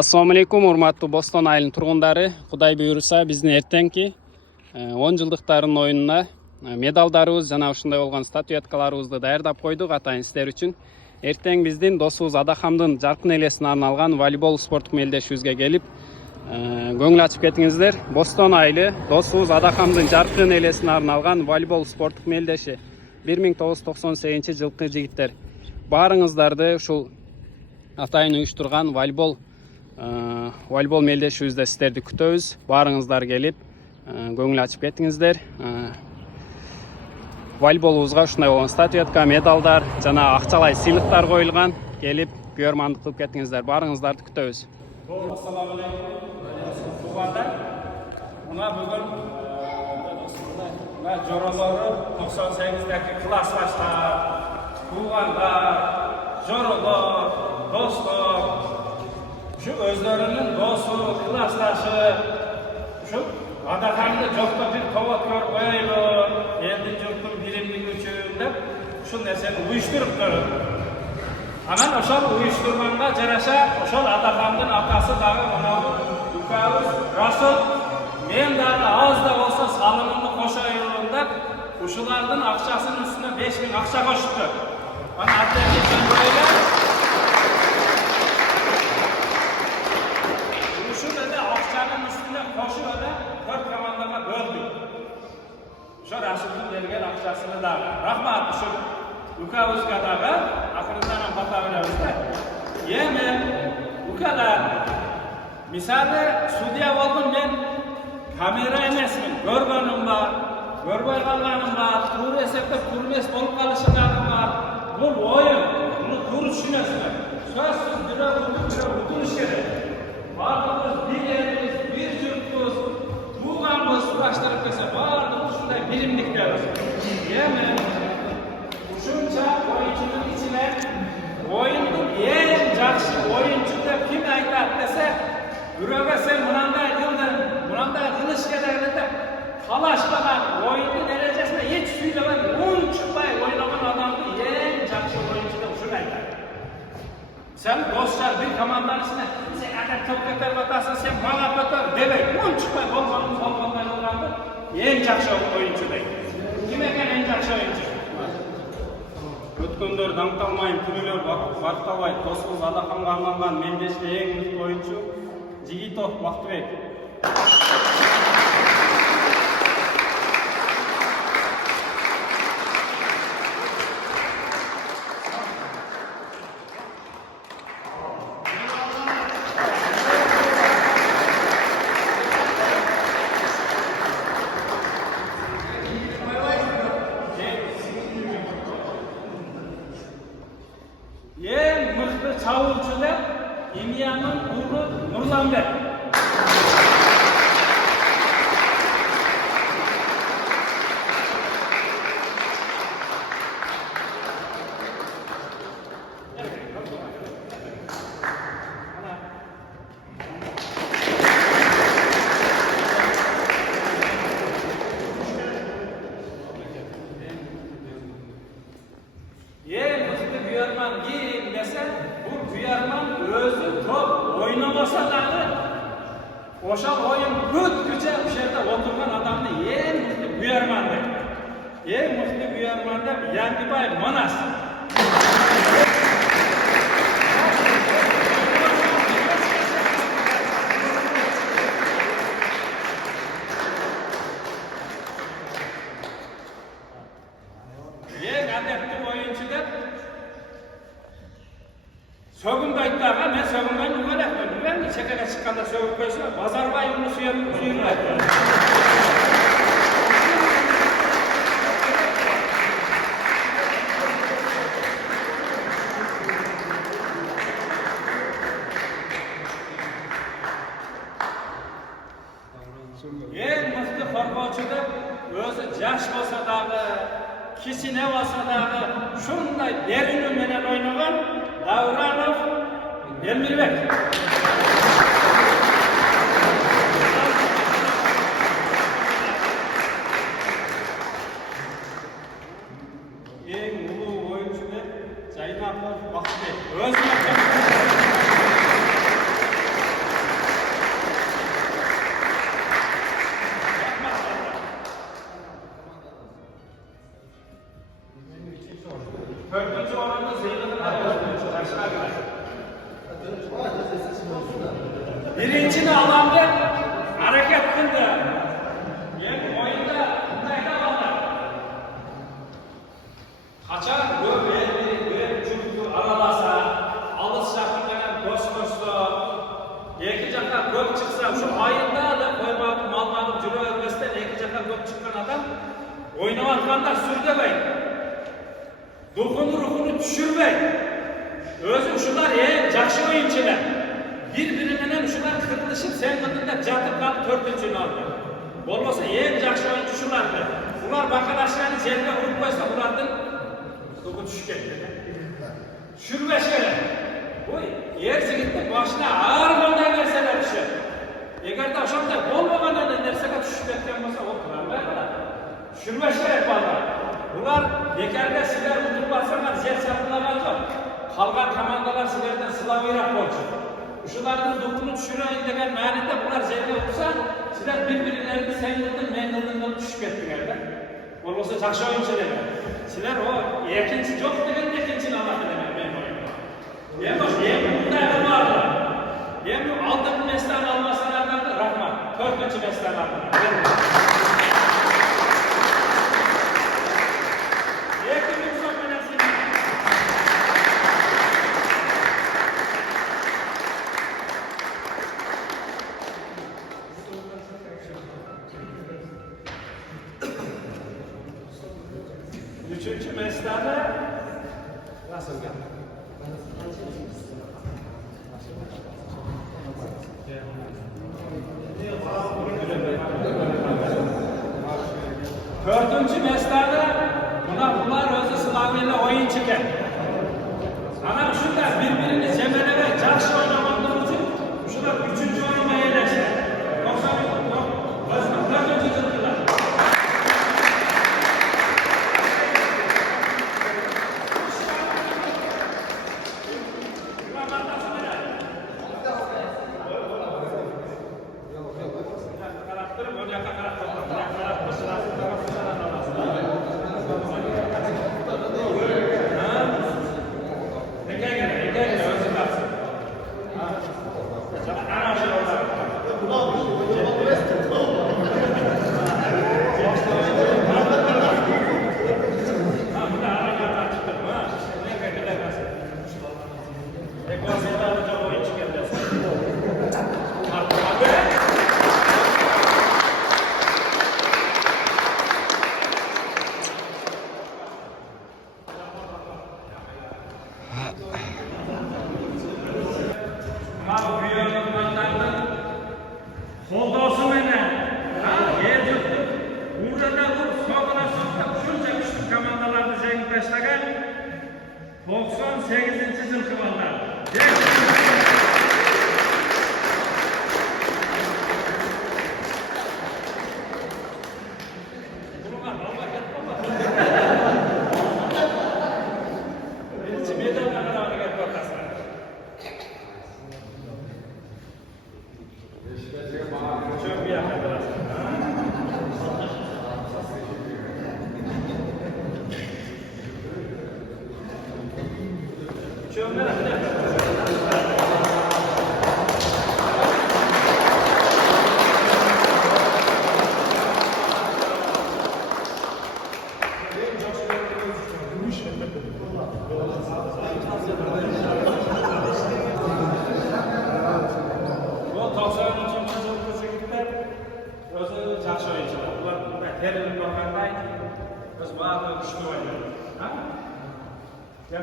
Assalamu alaikum, урматтуу Бостон айылынын тургундары. Кудай буйруса, биздин эртеңки 10 жылдыктардын оюнуна медалдарыбыз жана ушундай болгон статуэткаларыбызды даярдап койдук атайын сиздер үчүн. Эртең биздин досубуз Адахамдын жаркын элесине арналган волейбол спорттук мелдешибизге келип, көңүл ачып кетиңиздер. Бостон айылы досубуз Адахамдын жаркын элесине арналган волейбол спорттук мелдеши 1998 жылкы жигиттер. Баарыңыздарды ушул атайын уюштурган волейбол мелдешибизде сиздерди күтөбүз. Баарыңыздар келип, көңүл ачып кетиңиздер. Волейболубузга ушундай болгон статуэтка, медалдар жана акчалай сыйлыктар коюлган. Келип, күөрмандык кылып кетиңиздер. Баарыңыздарды күтөбүз. Assalamu alaikum. Tug'anlar, muna bugun jo'ralari 98dagi klassdoshlar, tug'anlar, jo'ralar, do'stlar, shu o'zlarining do'sti, klassdoshi, shu Adahamni jo'qda bir to'g'at ko'rib qo'yaylik, endi jo'qning birimligi uchun deb shu narsani uyushtiribdi. Aman oşal uyushturganga jarasha oşal Adahamdın akası dağı manavi ukamiz Rasul men dagı az da bolsa salımımni qo'shaylik deb o'shalarning aqchasini üstüne 5000 aqcha qo'shibdi. Mana atletikadan bo'ylar o'shada aqchaning üstüne qo'shib 4 komandaga bo'ldik. O'sha Rasulning bergan aqchasini dağı. Rahmat shu ukamizga dağı akırından hata verirler. Yemin, bu kadar. Misali, sudya oldum ben, kamera emasmin, görgönüm var, görboy kalganım var, tur esepte turmes olup kalışınlarım var. Bu oyun, bunu tur düşünesizler. Sözsüz bire vurduruş gerek. Varlığımız, bir yerimiz, bir yurtumuz, tuğanımız uğraştırıp kese, varlığımız şunday bilimliklerimiz. Yemin, Uşunca oyuncunun içine oyunun en жақсы oyuncu da kim aytadi dese, birovga sen bunday qilding, bunday qilish kerak deb talashmagan, oyunning darajasida hech suylagan, unchiqmay o'ynagan odamni en жақсы oyuncu deb shuni aytadi. Sen do'stlar bir komandani ichida sen agar top ko'tarib o'tasan, sen mana ko'tar demay, unchiqmay bo'lganni en жақсы oyuncu deydi. Kim ekan en жақсы oyuncu? Өткөндөр даңкталмайын, күнүлөр бактабай, досубуз Адахамга арналган мелдеште эң мыкты оюнчу Жигитов Бактыбек. Çavulcular İmyan'ın Uğur Nurlanbek. Güyarman giyim dese, bu Güyarman özü top oynamasa dahi oşa oyun bütçe bu şerde oturgan adamını en mutlu Güyarman der. En mutlu Güyarman der, Yangibay Manas. En adetli oyuncu der, Sögünbaytlarga men Sögünbayni nima deyapman? Nima chekkaga chiqqanda sögib qo'ysa, Bazarbay uni suyurmaydi. En mıhtı forkovchida o'zi jash bo'lsa dag'i, kichkina bo'lsa dag'i, shunday derini bilan o'ynagan Davranov Elmirbek. En ulu oyuncu da Zaynapov Baktыбек. 4. oranda Zeynep'e özgürlüğü. Birincini alanda hareket kıldı. Yani oyunda bunday da aldı. Kaçan böyle çünkü aralasa, alış şakırlanan dostu, iki caka gök çıksa şu ayında da koymak, malmanıp, cüro örmesinden iki caka gök çıkan adam oynamakanda sürdemey. Ruhunu düşürmey. Özüm şunlar jakşı oyuncular. Birbirinden şunlar kırılışıp sen kadında catıp kalıp 4. aldı. Olmasa jakşı oyuncu şulardı. Bunlar arkadaşlarını zevke vurup koysa bunlardan ruhu düşük etti. Şürme şöyle. Bu yerse gitti başına ağır golden verseler bir şey. Eğer de akşamda olmadan nerseke düşüp etken olsa o kırarlar da. Şürme şöyle valla. Bunlar bekarda sizler unutmazsanlar zer satılamadı. Kalgan komandalar sizlerden sılavıyarak olacak. Şunların dokunu düşüreyim degen manide bunlar zevke olsa sizler birbirlerini sen yıldın men yıldın düşüp ettiler. Olmasa jakşı oyuncu demek. Sizler o ikinci yok degen ikincini almak demek benim oyunda. Yem bunday adam vardı. Yem altın mesleğini almasına da rahmat. 4. mesleğini aldı. Üçüncü mesleğinde nasıl geldi? Dördüncü mesleğinde bunlar özü sınavıyla oyun çıkar. Ana şunlar birbirini cemene ve jakşı oynamakları için şunlar 3. oyuna yerleşir. Yoksa özü 4. yıldılar. Başlagan 98. yıl kıvanlar. Çok iyi arkadaşlar.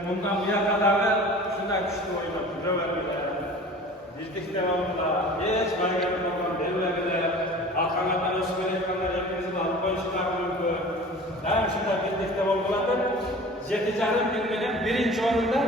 Bundan bu yana kadar şundan güçlü oynadı. Bizlik devamında hiç hareketli olan devlerinde Hakan'dan Özgürlük'ten hepimizi alıp koyuşlar mümkün. Hem şunda birlik devamında Zeticar'ın bilmeden 1. oyunda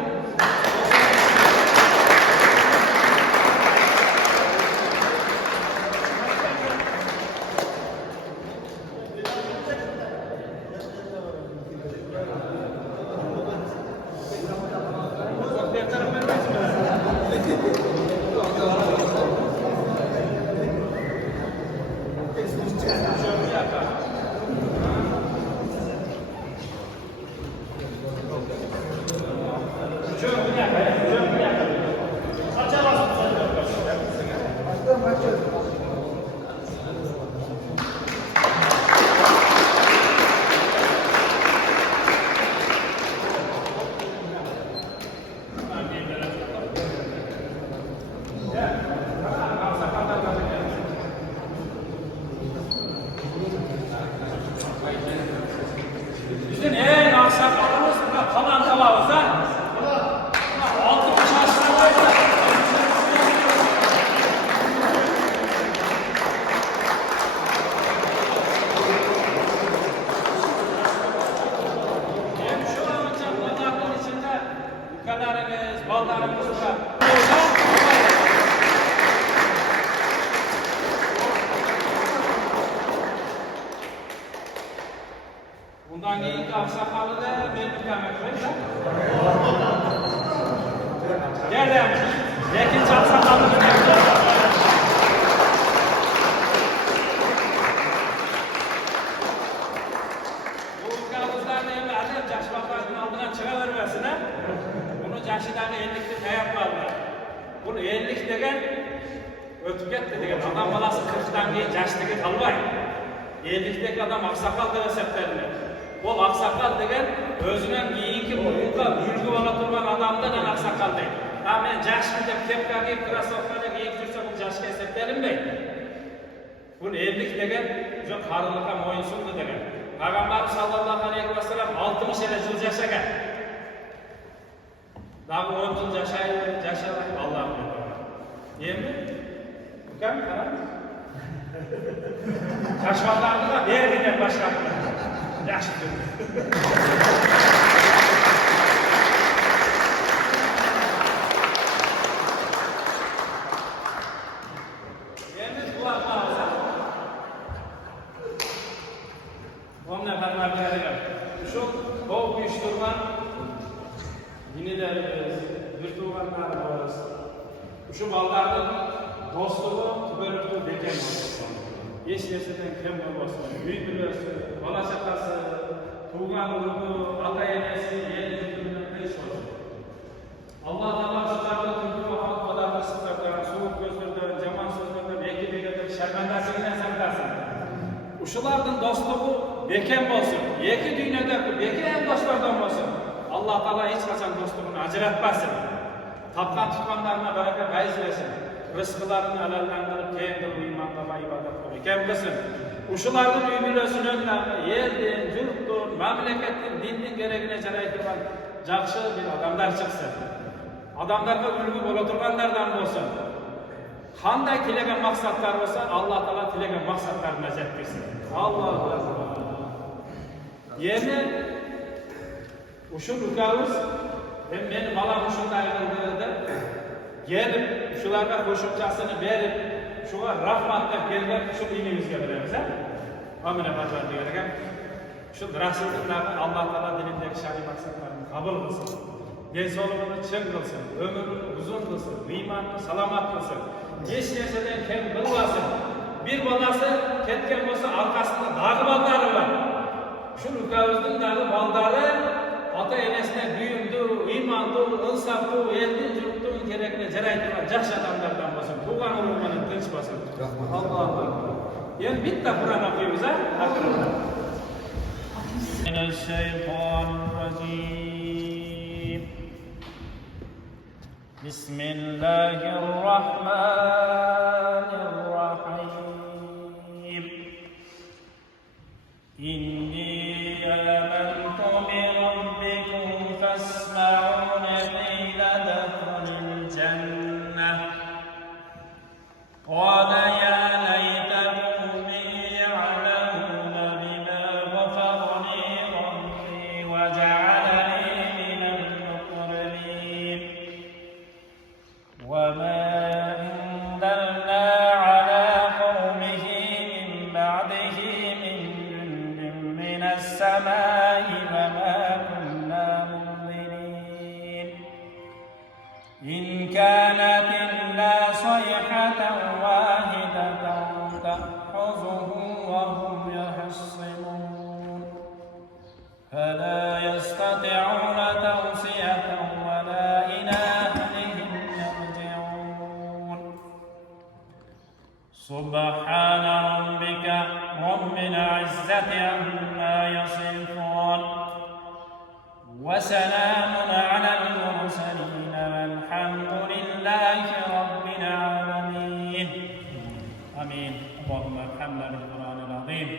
ukalarınız, ballarınız var. Bundan keyinki aksakalı da ben ikamet koyayım. Geldim. İkinci aksakalı da bu ukavuzlarını hem adet yaşmakların altına çıkavermesin ha. Bunu yaşıdan 50'likte tayap kaldı. Bunu 50'lik degen ötüp gitti degen. Adam balası 40'dan keyin yaşlığı kalmay. 50'deki adam aksakal da eseplerine. Bu aksakal degen özünden keyinki bugunga ülgü ola turgan adamdan aksakal deydi. Ha men yaşlı dep kepka kiyip krasovkada kiyip жүрсө бул жашка эсептелинбейт. Бул 50 деген уже карылыкка моюнсунду деген. Пайгамбар саллаллаху алейхи ва саллям 60 жыл жашаган. Дагы 10 жыл жашай Аллах билет. Эми укам караңыз. Жашваларды да бергиден баштапты. Yaxshi endi bular ma'nosi o'nda farqlarga shu bol uyushtirgan dinilarimiz bir tuyg'anlarimiz shu ballarning do'stligi tubanlikda bekor bo'lsin. Hech narsadan kam bo'lmasin. Uy birlashsin, bola chaqasi, tug'an urug'i, ota enasi, el yurtidan hech bo'lsin. Alloh taolo shularga turli vafot odamni sifatlardan, so'q ko'zlardan, yomon so'zlardan, bekidegadan sharmandasidan saqlasin. Shularning do'stligi bekam bo'lsin. Ikki dunyoda bekam do'stlardan bo'lsin. Alloh taolo hech qachon do'stligini ajratmasin. Tapqan tutqanlarına baraka bayizlesin. Rızkılarını helallendirip kendi imanla ibadet kılın kılsın. Uşuların ümülösün önlerine yerden, yurttan, memleketin, dinin gereğine jaraytılan жақсы bir adamlar çıksın. Adamlarga ülgü bolaturganlardan olsun. Qanday tilegen maksatlar olsa Allah Taala tilegen maksatlarına жеткирсин. Allah Yeni uşul ukabız hem benim balam uşunday kıldı gelip şularga qo'shimchasini berib shuga rahmat deb kelgan shu dinimizga beramiz ha. Amina farzand degan ekan. Shu rasulullohni Alloh taolo dinidagi shariy maqsadlarni qabul qilsin. Densoligini chin qilsin, ömrini uzun qilsin, iymonini salomat qilsin. Hech narsadan kam qilmasin. Bir bolasi ketgan bo'lsa orqasida dag'i baldari var. Shu ukavizning dag'i baldari ota enasine büyündü, imandı, insafdı, eldin, yurttun gerekine jaraytılan жақсы adamlardan olsun. Tuğan urulmanın tinç basın. Allah. Yani bitti Kur'an okuyumuz ha? Mineşşeytanirracim. Bismillahirrahmanirrahim. İnni آمنت بربكم فاسمعون قيل ادخل الجنة قال يا ليت قومي يعلمون بما غفر لي ربي وجعلني من المكرمين وما أنزلنا على قومه من بعده من السماء وما كنا منزلين إن كانت إلا صيحة واحدة تأخذهم وهم يخصمون فلا يستطيعون توصية ولا إلى أهلهم يرجعون سبحان ربك رب العزة عما يصفون وسلام على المرسلين والحمد لله رب العالمين آمين. اللهم ارحمنا بالقرآن العظيم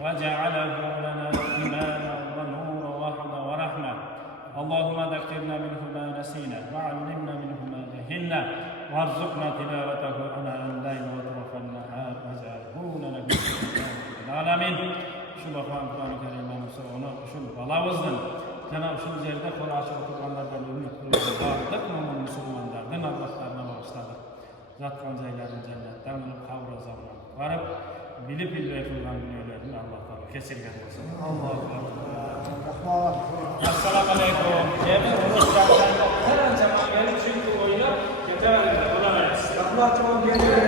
وجعله لنا إيمانا ونورا وهدى ورحمة. اللهم ذكرنا منه ما نسينا وعلمنا منه ما جهلنا وارزقنا تلاوته آناء الليل وأطراف النهار واجعله لنا من العالمين. şu Kur'an-ı Kerim'den onu şu balavuzdan Cenab-ı şu yerde Kur'an-ı oturganlardan ümit kılıyoruz. Bağırdık ama Müslümanlardan Allah'larına bağışladık. Zat konzayların cennetten onu kavra zaman varıp bilip bilip kılgan günahlarını Allah'tan kesirgen olsun. Assalamu alaikum. Yemin Ruslardan her an zaman gelip çünkü oyuna yeter. Bulamayız. Allah çok geliyor.